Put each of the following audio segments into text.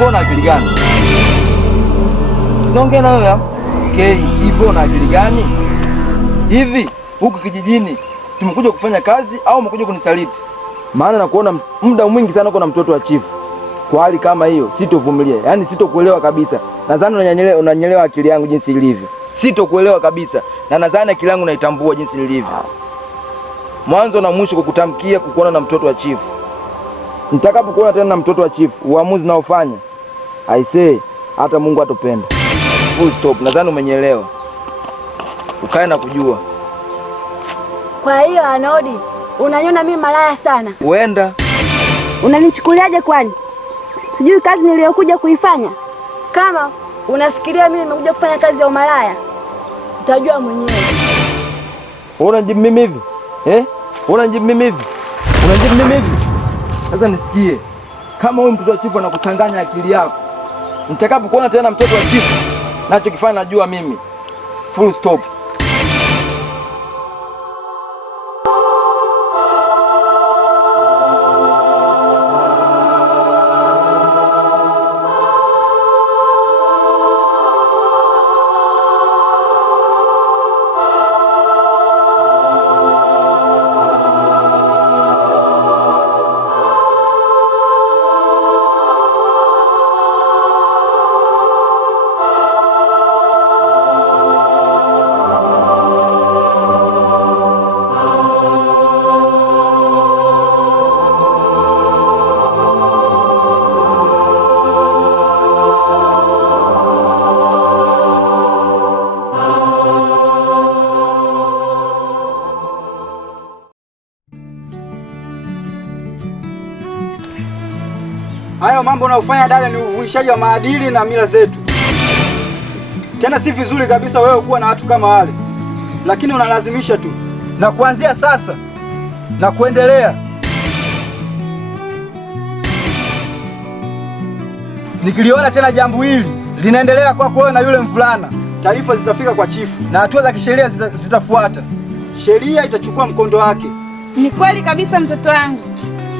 Hivyo na akili gani? Sinaongea na wewe. Okay, hivyo na akili gani? Hivi huku kijijini tumekuja kufanya kazi au umekuja kunisaliti? Maana nakuona muda mwingi sana uko na mtoto wa chifu. Kwa hali kama hiyo sitovumilia. Yaani sitokuelewa kabisa. Nadhani unanyelewa akili yangu jinsi ilivyo. Sitokuelewa kabisa. Na nadhani akili yangu naitambua jinsi ilivyo. Mwanzo na mwisho kukutamkia kukuona na mtoto wa chifu. Nitakapokuona tena na mtoto wa chifu, uamuzi naofanya I say hata Mungu atopenda. Full stop. Nadhani umenielewa. Ukae na kujua. Kwa hiyo Anodi, unaniona mimi malaya sana? Uenda. Unanichukuliaje kwani? Sijui kazi niliyokuja kuifanya. Kama unafikiria mimi nimekuja kufanya kazi ya umalaya, utajua mwenyewe. Unajibu mimi hivi? Unajibu mimi hivi? Unajibu mimi hivi? Sasa nisikie. Kama huyu mtoto wa chifu anakuchanganya akili yako, nitakapokuona tena mtoto wa chifu, nachokifanya najua mimi. Full stop. Hayo mambo unayofanya dada ni uvunjishaji wa maadili na mila zetu. Tena si vizuri kabisa wewe kuwa na watu kama wale. Lakini unalazimisha tu. Na kuanzia sasa na kuendelea, nikiliona tena jambo hili linaendelea kwako wewe na yule mvulana, taarifa zitafika kwa chifu na hatua za kisheria zitafuata. Sheria itachukua mkondo wake. Ni kweli kabisa mtoto wangu.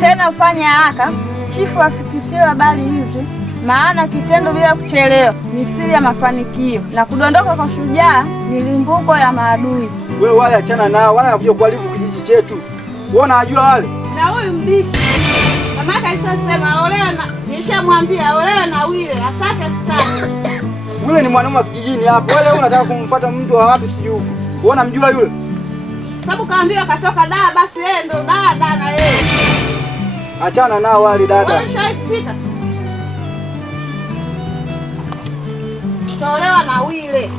Tena ufanye haraka chifu afikishie habari hizi, maana kitendo bila kuchelewa ni siri ya mafanikio, na kudondoka kwa shujaa ni limbuko ya maadui. Wewe wale achana nao, wala wanakuja kuharibu kijiji chetu. Wewe unajua wale? Na huyu mbishi. Kama alisema olewa na nishamwambia olewa na wile, asante sana. Yule ni mwanaume wa kijijini hapo. Wewe unataka kumfuata mtu wa wapi sijui huko. Wewe unamjua yule? Sababu kaambiwa katoka daa, basi yeye ndo dada na yeye. Achana nao wale dada. Wewe shaipita. Tolewa na wile.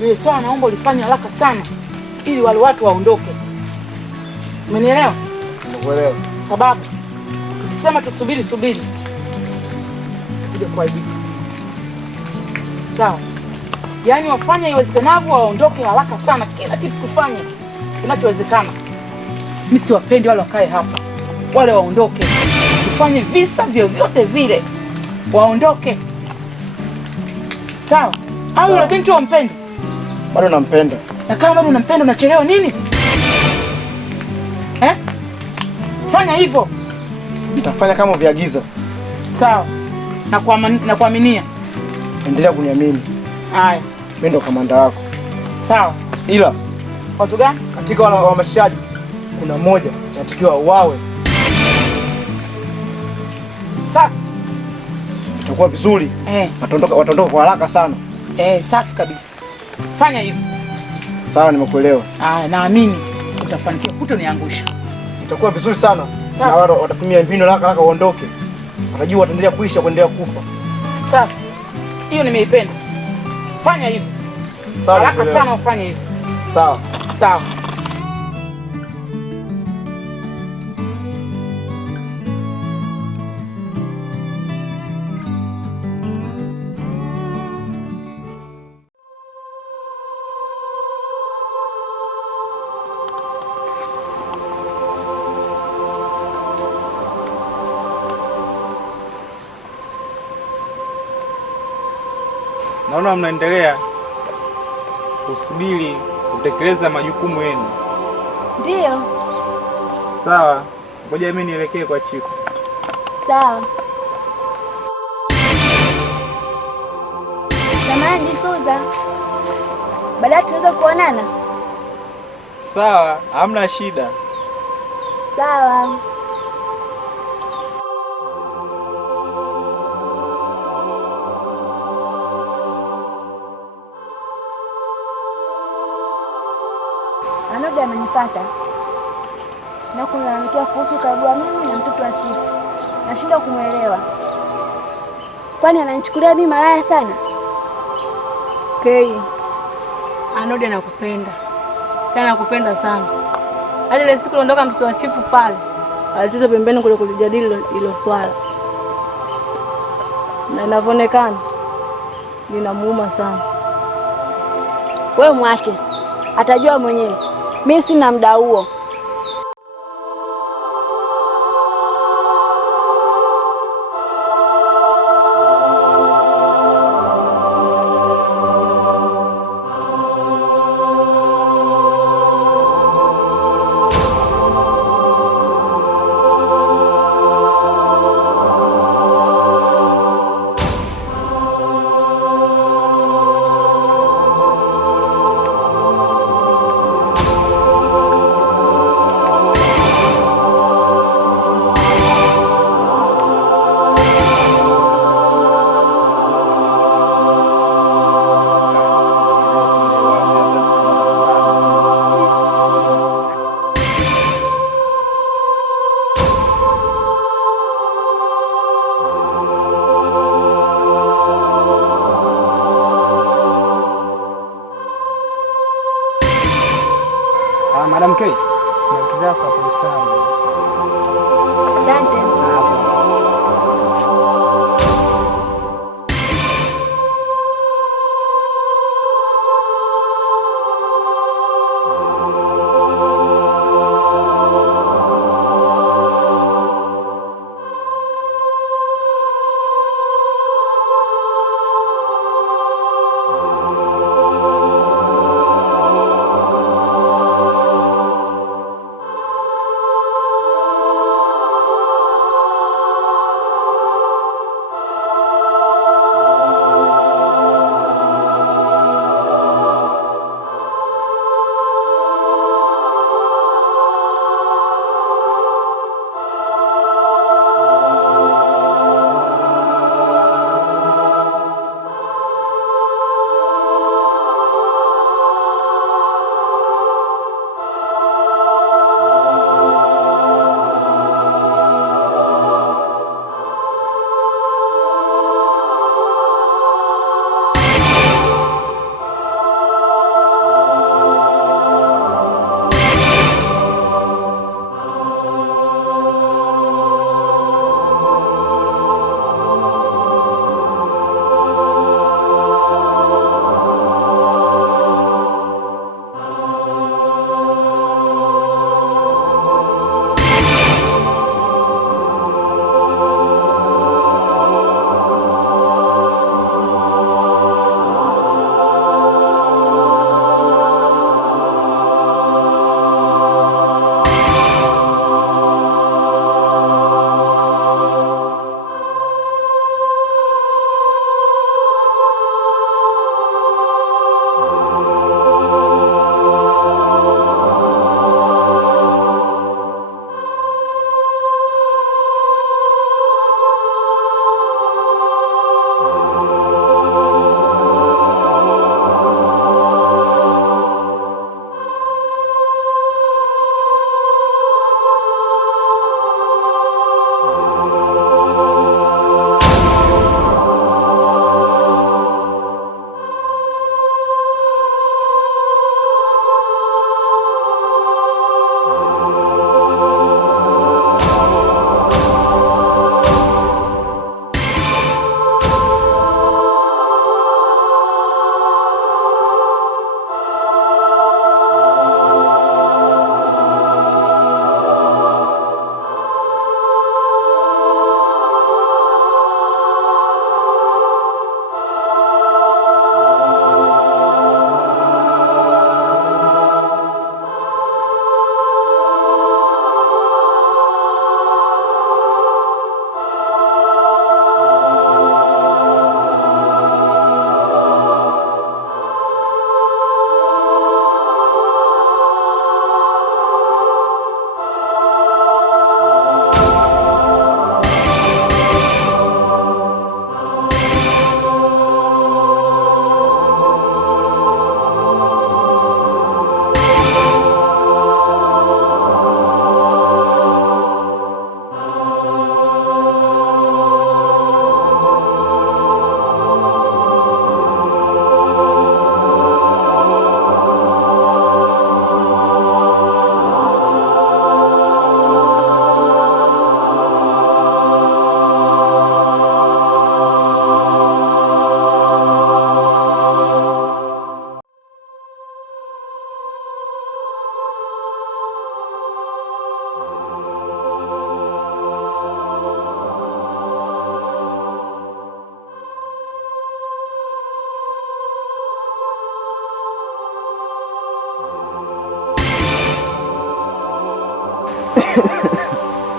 Wewe sawa, naomba ulifanye haraka sana ili wale watu waondoke. Umenielewa? Nimekuelewa. Sababu ukisema tusubiri kuja kuaibika. Sawa. Yaani wafanye iwezekanavyo waondoke haraka sana, kila kitu kufanye kinachowezekana. Mimi siwapendi wale wakae hapa. Wale waondoke. Tufanye visa vyovyote vile. Waondoke. Sawa? Au yule binti wampendi? Bado nampenda. Na kama bado unampenda unachelewa nini? Fanya hivyo. Nitafanya kama uviagiza. Sawa. Na kuaminia. Endelea kuniamini. Haya. Mimi ndo kamanda wako. Sawa. Ila watu gani? Katika wale wahamasishaji kuna mmoja anatakiwa uawe. Safi. Itakuwa vizuri. Wataondoka kwa haraka sana. Safi kabisa. Fanya hivyo. Sawa, nimekuelewa. Naamini utafanikiwa, hutoniangusha. Itakuwa vizuri sana. Na wao watatumia mbinu haraka uondoke. Watajua wataendelea kuendelea kufa. Safi. Hiyo nimeipenda. Fanya hivyo. Sawa. Haraka sana ufanye hivyo. Sawa. Sawa. naona mnaendelea kusubiri kutekeleza majukumu yenu. Ndiyo. Sawa, ngoja mimi nielekee kwa chifu. Sawa. Samahani Suza, baadaye tunaweza kuonana? Sawa, hamna shida. Sawa. Anode amenipata na kunilalamikia kuhusu ukaribu wa mimi na mtoto wa chifu. Nashindwa kumwelewa, kwani ananichukulia mimi malaya sana? Kei, Anode nakupenda sana, nakupenda sana. Hadi ile siku ondoka mtoto wa chifu pale, alituta pembeni kule kulijadili hilo swala, na inavyoonekana linamuuma sana. Wewe mwache, atajua mwenyewe. Mimi sina muda huo.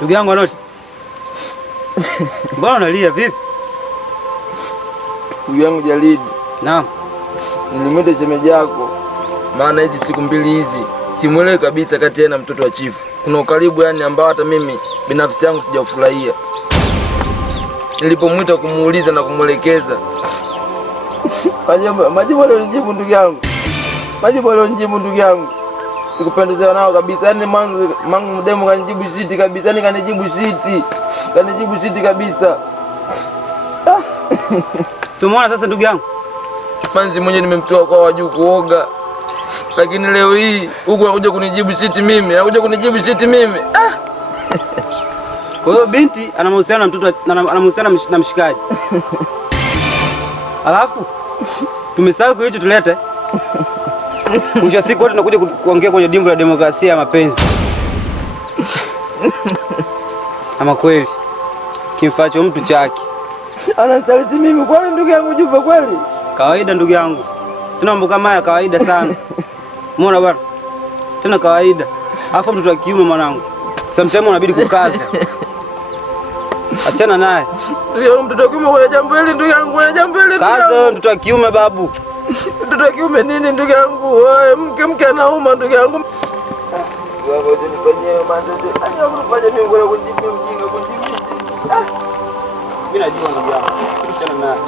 Ndugu yangu Anodi. Mbona unalia vipi? Ndugu yangu Jalidi. Naam. Nilimwita shemeji yako, maana hizi siku mbili hizi simuelewi kabisa kati na mtoto wa chifu. Kuna ukaribu yani ambao hata mimi binafsi yangu sijafurahia. Nilipomwita kumuuliza na kumwelekeza, majibu aliyonijibu ndugu yangu, majibu aliyonijibu ndugu yangu sikupendezewa nao kabisa. Yani mangu mdemu kanijibu shiti kabisa, yani kanijibu shiti kabisa. Simuona sasa ndugu yangu. Manzi mwenye nimemtoa kwa wajuu kuoga. Lakini leo hii huko anakuja kunijibu shiti mimi, Kwa hiyo binti ana mahusiano na mtoto, ana mahusiano na mshikaji. Alafu tumesahau kilicho tulete. Mwisho siku wote tunakuja kuongea kwenye dimbo la demokrasia ya mapenzi. Ama kweli kimfacho mtu chake. Anasaliti mimi kwani ndugu yangu Juma kweli? Kawaida ndugu yangu. Tena mambo kama haya kawaida sana. Umeona bwana? Tena kawaida. Alafu mtoto wa kiume mwanangu. Sometimes unabidi kukaza. Achana naye. Ndio mtoto wa kiume kwa jambo hili ndugu yangu, Kaza mtoto wa kiume babu. Mtoto wa kiume nini ndugu yangu? Wewe mke anauma ndugu yangu. Wewe unifanyie mambo. Acha kunifanya mimi kwa kujibu ujinga. Mimi najua ndugu yangu. Achana naye.